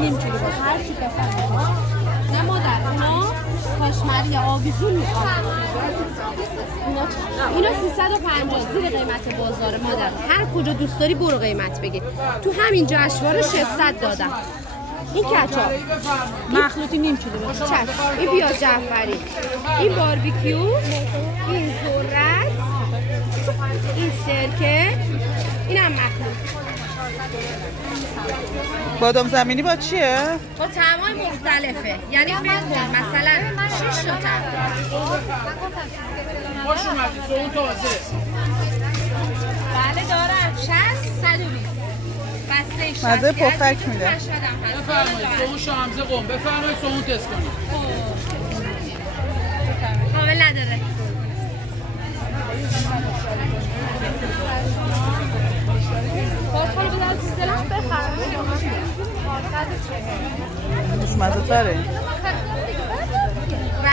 نیم کیلو باشه هر چی بفرمایید. نه مادر اونا کاشمری آویزون میخواد. اینا 350 زیر قیمت بازار مادر. هر کجا دوست داری برو قیمت بگی. تو همین جشنواره 600 دادم. این کچاپ مخلوطی نیم کیلو باشه. چشم. این پیاز جعفری، این باربیکیو، این ذرت، این سرکه، اینم مخلوط. بادام زمینی با چیه؟ با طعمای مختلفه. یعنی فکر کن مثلا 6 تا طعم. خوش اومدید. سوون تازه. بله دارم. 60 120. بسته 60. مزه پفک میده. بفرمایید. سوون شامزه قم. بفرمایید سوون تست کنید. کامل نداره. خوشمزه تره.